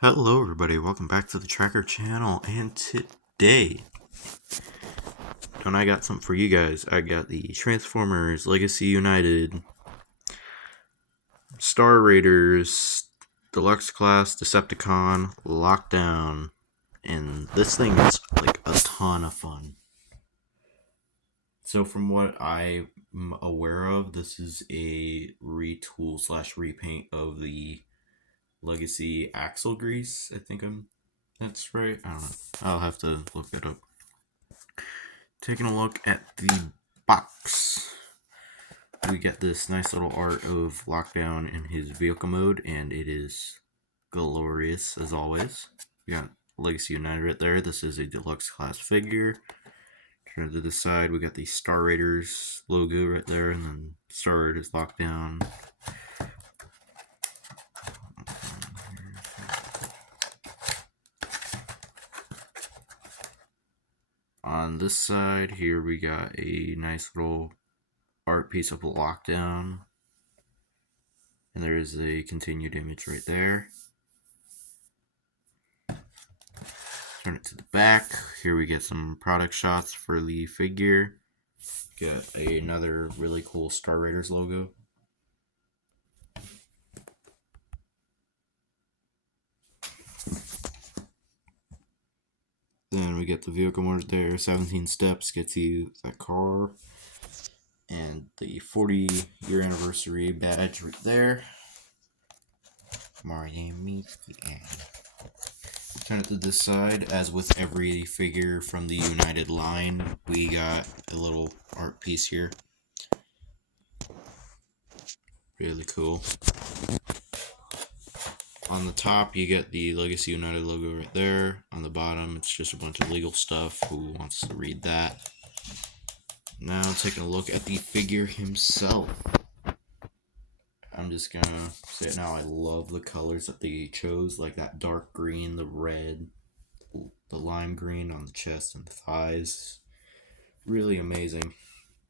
Hello everybody, welcome back to the Tracker channel, and today, don't I got something for you guys. I got the Transformers Legacy United Star Raiders Deluxe Class Decepticon Lockdown, and this thing is like a ton of fun. So from what I'm aware of, this is a retool slash repaint of the Legacy Axle Grease. That's right. I don't know. I'll have to look that up. Taking a look at the box, we get this nice little art of Lockdown in his vehicle mode, and it is glorious as always. We got Legacy United right there. This is a deluxe class figure. Turn to the side, we got the Star Raiders logo right there, and then Star Raiders Lockdown. On this side here, we got a nice little art piece of Lockdown, and there is a continued image right there. Turn it to the back. Here we get some product shots for the figure. Get another really cool Star Raiders logo. Then we get the vehicle mode there. 17 steps gets you that car. And the 40-year anniversary badge right there. Mario meets the end. Turn it to this side. As with every figure from the United line, we got a little art piece here. Really cool. On the top, you get the Legacy United logo right there. On the bottom, it's just a bunch of legal stuff. Who wants to read that? Now, taking a look at the figure himself. I'm just gonna say it now. I love the colors that they chose, like that dark green, the red, the lime green on the chest and the thighs. Really amazing.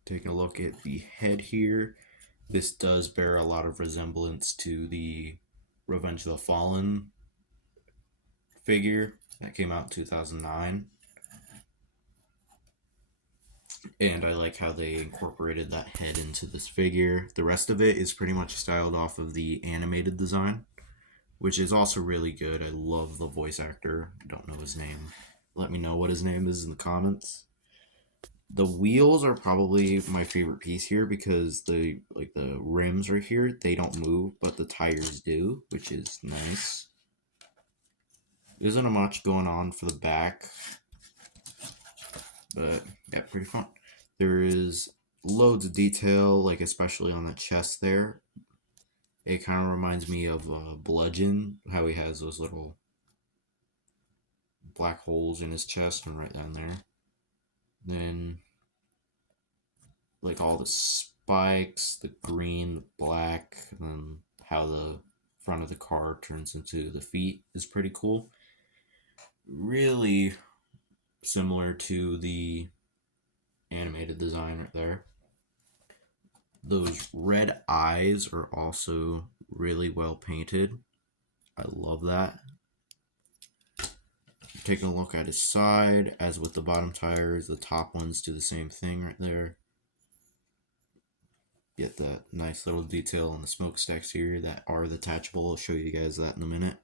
Taking a look at the head here. This does bear a lot of resemblance to the Revenge of the Fallen figure that came out in 2009. And I like how they incorporated that head into this figure. The rest of it is pretty much styled off of the animated design, which is also really good. I love the voice actor. I don't know his name. Let me know what his name is in the comments. The wheels are probably my favorite piece here because the rims right here, they don't move, but the tires do, which is nice. There isn't much going on for the back, but yeah, pretty fun. There is loads of detail, like especially on the chest there. It kind of reminds me of Bludgeon, how he has those little black holes in his chest and right down there. Then, like all the spikes, the green, the black, and then how the front of the car turns into the feet is pretty cool. Really similar to the animated design right there. Those red eyes are also really well painted. I love that. Taking a look at his side, as with the bottom tires, the top ones do the same thing right there. Get that nice little detail on the smokestacks here that are detachable. I'll show you guys that in a minute.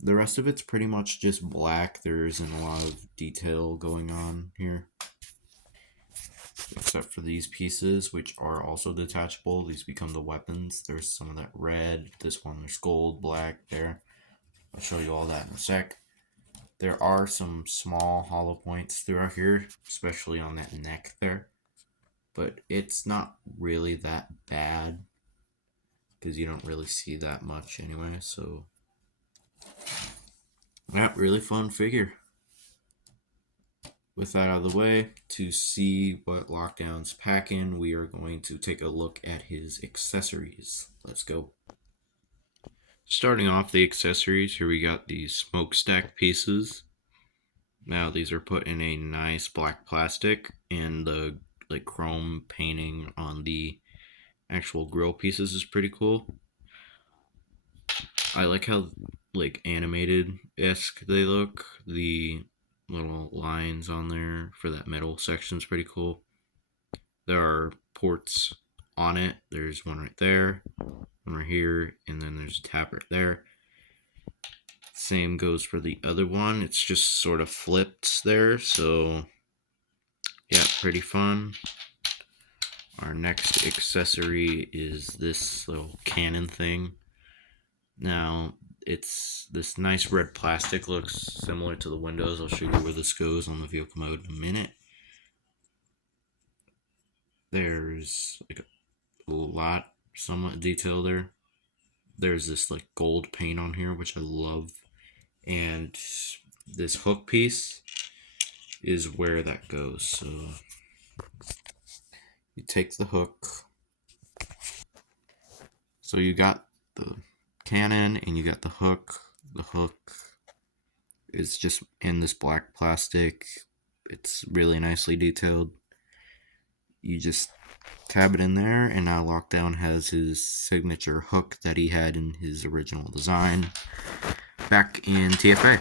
The rest of it's pretty much just black. There isn't a lot of detail going on here, except for these pieces, which are also detachable. These become the weapons. There's some of that red. This one, there's gold, black there. I'll show you all that in a sec. There are some small hollow points throughout here, especially on that neck there. But it's not really that bad because you don't really see that much anyway. So, yeah, really fun figure. With that out of the way, to see what Lockdown's packing, we are going to take a look at his accessories. Let's go. Starting off the accessories, here we got these smokestack pieces. Now these are put in a nice black plastic, and the chrome painting on the actual grill pieces is pretty cool. I like how like animated-esque they look. The little lines on there for that middle section is pretty cool. There are ports on it. There's one right there, one right here, and then there's a tab right there. Same goes for the other one. It's just sort of flipped there, so yeah, pretty fun. Our next accessory is this little cannon thing. Now, it's this nice red plastic, looks similar to the windows. I'll show you where this goes on the vehicle mode in a minute. There's like a lot, somewhat detail there. There's this like gold paint on here, which I love. And this hook piece is where that goes. So you take the hook. So you got the cannon and you got the hook. The hook is just in this black plastic. It's really nicely detailed. You just tab it in there, and now Lockdown has his signature hook that he had in his original design back in TFA.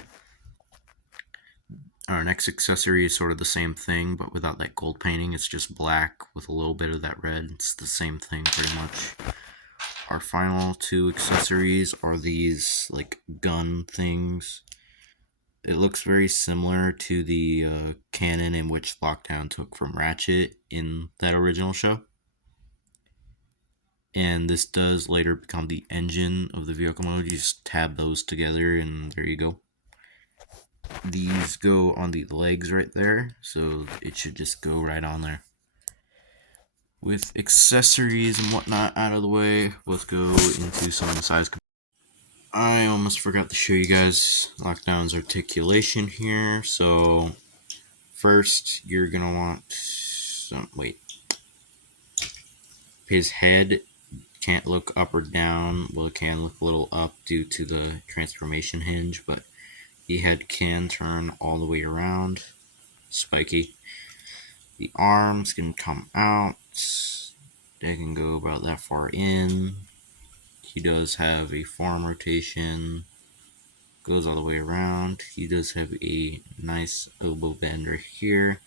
Our next accessory is sort of the same thing, but without that gold painting. It's just black with a little bit of that red. It's the same thing pretty much. Our final two accessories are these like gun things. It looks very similar to the cannon in which Lockdown took from Ratchet in that original show. And this does later become the engine of the vehicle mode. You just tab those together and there you go. These go on the legs right there, so it should just go right on there. With accessories and whatnot out of the way, let's go into some of the size. I almost forgot to show you guys Lockdown's articulation here. So first you're gonna want some, his head can't look up or down. Well, it can look a little up due to the transformation hinge, but the head can turn all the way around. Spiky. The arms can come out. They can go about that far in. He does have a forearm rotation. Goes all the way around. He does have a nice elbow bend right here.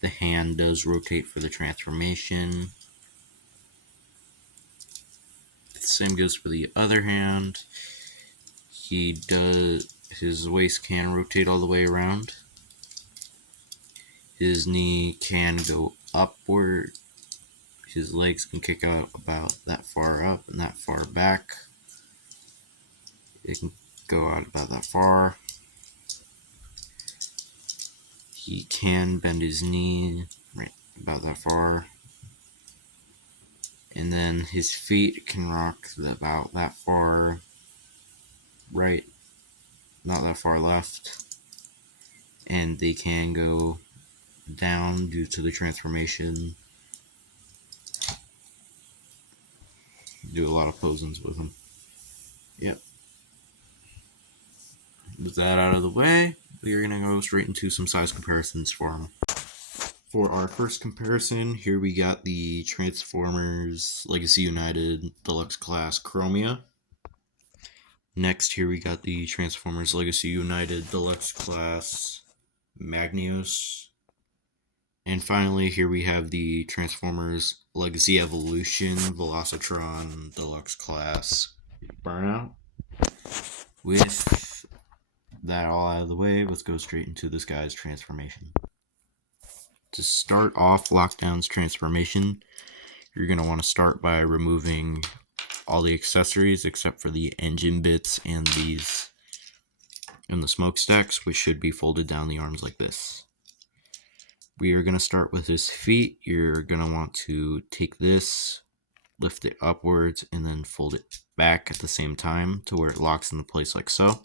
The hand does rotate for the transformation. The same goes for the other hand. His waist can rotate all the way around. His knee can go upward. His legs can kick out about that far up and that far back. It can go out about that far. He can bend his knee right about that far. And then his feet can rock about that far right, not that far left. And they can go down due to the transformation. Do a lot of posings with him. Yep. With that out of the way, we are going to go straight into some size comparisons for him. For our first comparison, here we got the Transformers Legacy United Deluxe Class Chromia. Next, here we got the Transformers Legacy United Deluxe Class Magnios. And finally, here we have the Transformers Legacy Evolution Velocitron Deluxe Class Burnout. With that all out of the way, let's go straight into this guy's transformation. To start off Lockdown's transformation, you're going to want to start by removing all the accessories except for the engine bits and the smokestacks, which should be folded down the arms like this. We are going to start with his feet. You're going to want to take this, lift it upwards, and then fold it back at the same time to where it locks into place like so.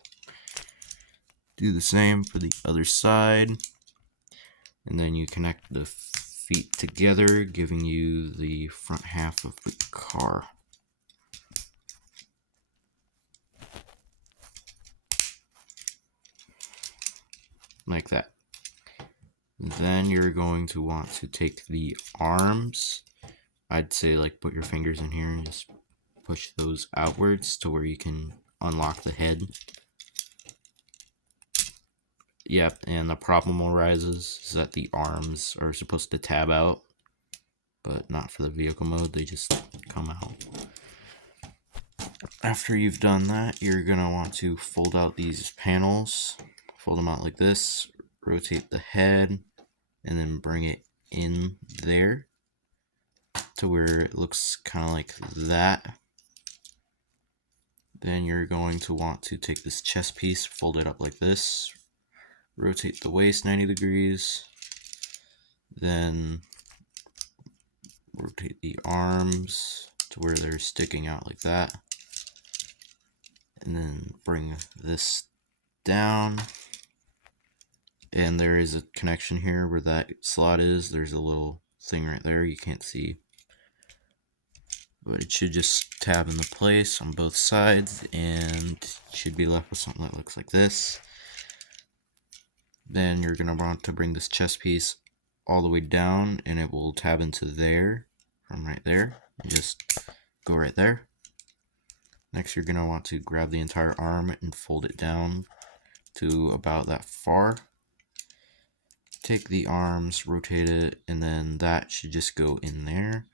Do the same for the other side. And then you connect the feet together, giving you the front half of the car. Like that. Then you're going to want to take the arms. I'd say like put your fingers in here and just push those outwards to where you can unlock the head. Yep, and the problem arises is that the arms are supposed to tab out, but not for the vehicle mode, they just come out. After you've done that, you're going to want to fold out these panels, fold them out like this, rotate the head, and then bring it in there to where it looks kind of like that. Then you're going to want to take this chest piece, fold it up like this, rotate the waist 90 degrees, then rotate the arms to where they're sticking out like that, and then bring this down. And there is a connection here where that slot is. There's a little thing right there you can't see, but it should just tab into place on both sides, and you should be left with something that looks like this. Then you're going to want to bring this chest piece all the way down, and it will tab into there from right there. And just go right there. Next, you're going to want to grab the entire arm and fold it down to about that far. Take the arms, rotate it, and then that should just go in there.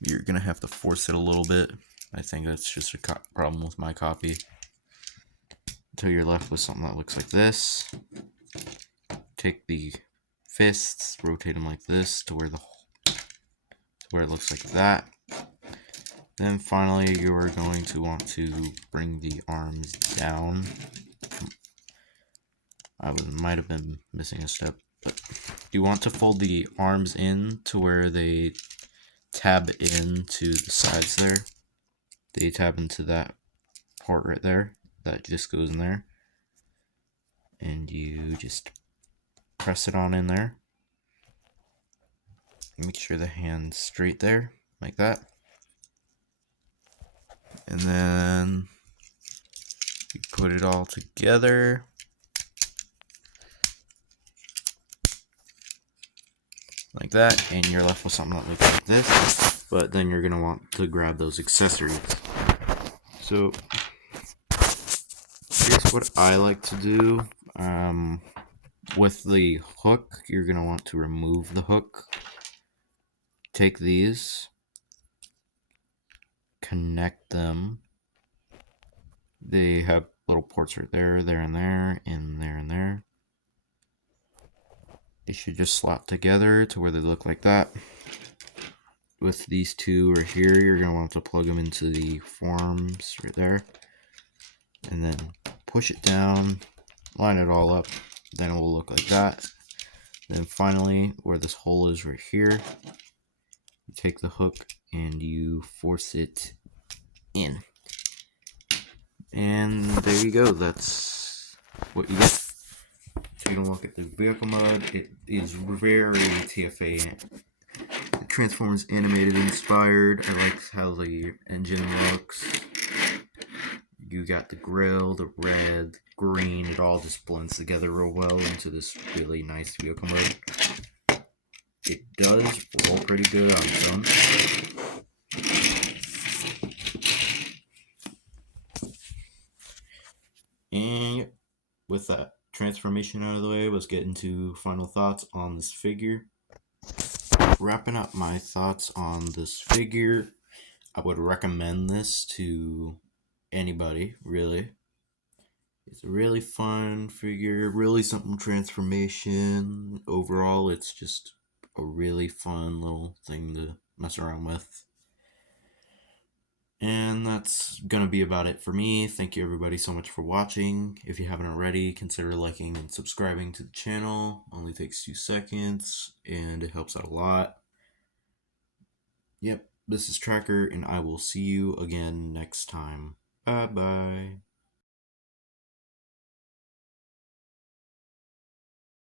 You're going to have to force it a little bit. I think that's just a problem with my copy. Until you're left with something that looks like this. Take the fists, rotate them like this to where it looks like that. Then finally, you are going to want to bring the arms down. I might have been missing a step, but you want to fold the arms in to where they tab into the sides there. They tab into that part right there. That just goes in there. And you just press it on in there. Make sure the hand's straight there, like that. And then you put it all together. Like that, and you're left with something that looks like this. But then you're going to want to grab those accessories. So here's what I like to do. With the hook, you're going to want to remove the hook. Take these, connect them. They have little ports right there, there, and there, and there, and there. They should just slot together to where they look like that. With these two right here, you're going to want to plug them into the forms right there. And then push it down, line it all up, then it will look like that. Then finally, where this hole is right here, you take the hook and you force it in. And there you go, that's what you get. Taking a look at the vehicle mode, it is very TFA Transformers animated inspired. I like how the engine looks. You got the grill, the red, green, it all just blends together real well into this really nice vehicle mode. It does roll pretty good on its own. And with that transformation out of the way, let's get into final thoughts on this figure. Wrapping up my thoughts on this figure, I would recommend this to anybody, really. It's a really fun figure, really something transformation. Overall, it's just a really fun little thing to mess around with. And that's gonna be about it for me. Thank you everybody so much for watching. If you haven't already, consider liking and subscribing to the channel. Only takes 2 seconds and it helps out a lot. Yep, this is Tracker and I will see you again next time. Bye bye.